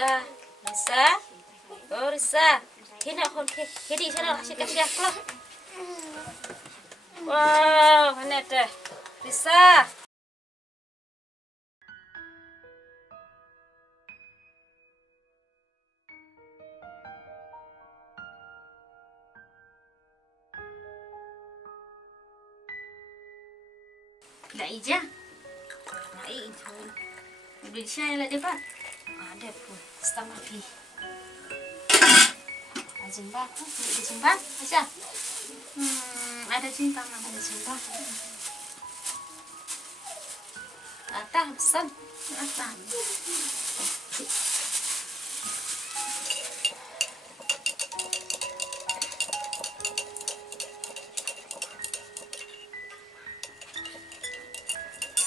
Risa, Risa, oh Risa, kini aku kini sana kasih kerja loh. Wow, mana deh, Risa. Là ý chứ? Là ý thôi. Beli siapa lah dia pak? Ada pun, setengah pi. Jembah, ada jembah, aja. Ada jembah, ada jembah. Atah pesan, atah.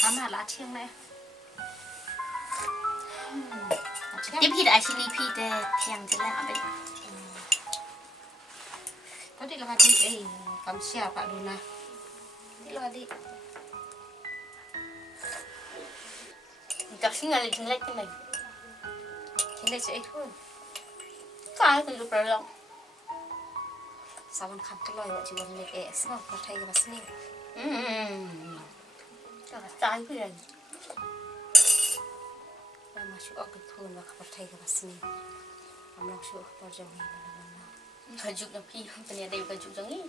Hama lá chiêng này. Tiếp khi đại sinh phi để thiang thế nào đấy. Tadi lah di kamu siapa Luna? Di lah di. Chắc xin là chính lệch cái này. Chính là chị thôi. Cái từ lúc đó lòng. Sao vẫn khám cái lời bọn chị vẫn lệch sao có thấy cái bác sĩ. Chắc là trái cái này. Mà chú ở cái thôn và có thấy cái bác sĩ. Ông lòng chú ở trong này. Cái chụp làm phi không, cái này đều cái chụp giống như.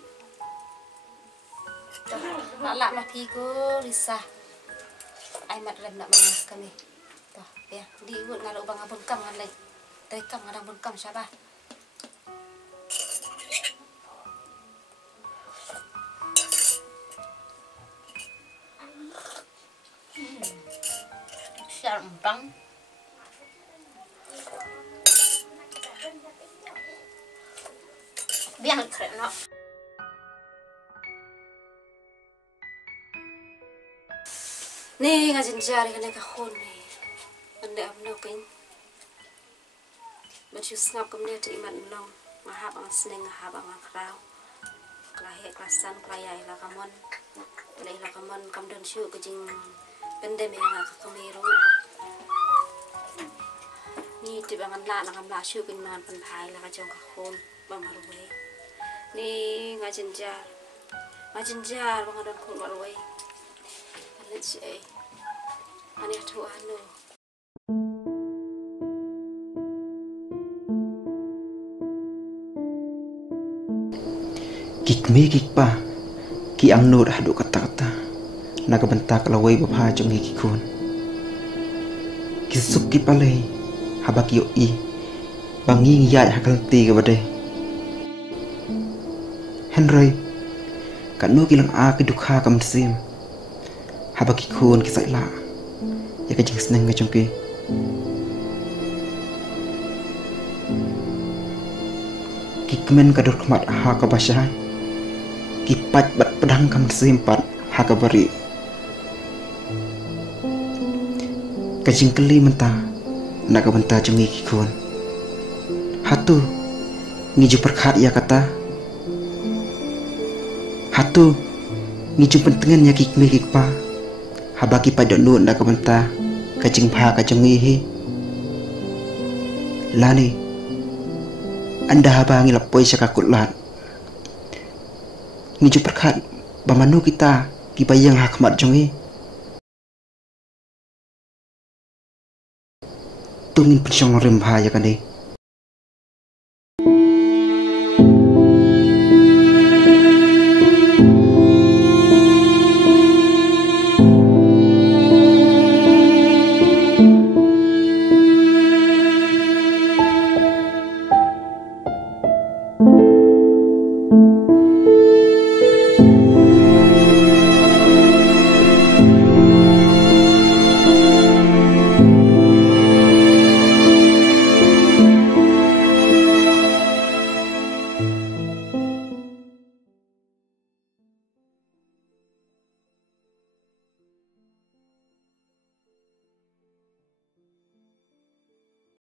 Lạ mà phi cô Lisa. Ai mặt lần nợ mà kami. Tuh, ya, di ibu ngalu bang abon kam ngalai. Tadi kam ngadang bon kam siapa? Sao băng. Biar keren no. Nih ngajin jari kan ka khon nih. Anda am no pin. Machu ngap kam ne ti man long. Mahab ang sneng mahab ang krau. Klahe klasan klayai la kamon. Lai la kamon kam don shu ke jing pendem yang ka kameru. Ni ti bangan la na kam la shu kin man pan thai la ka jong ka khon bang marwe. Ni ngajin jar. Ngajin jar bang don khon marwe. Let's see. Ani atu anu. Kikme kikpa ki ang nur hadu kata-kata nagabentak laway bapha jong hikikun kisuk ki palay habak yo I banging ya hakalti kabade Henry kanu kilang a kidukha kamsim habak hikun kisai la ya kajing seneng ngajong ki kikmen kadur kmat ha kabasyahan kipat bat pedang kam simpat hakabari kajing keli mentah nak benta jengi kikun hatu ngiju perkhat ya kata hatu ngiju pentengan ya kikme kikpa habaki pada nun nak benta kajing pha kajengi hi lani anda habangi lapoi sakakut lat ngiju perkhat bamanu kita kibayang hakmat jongi tungin pensyong rem bahaya kan deh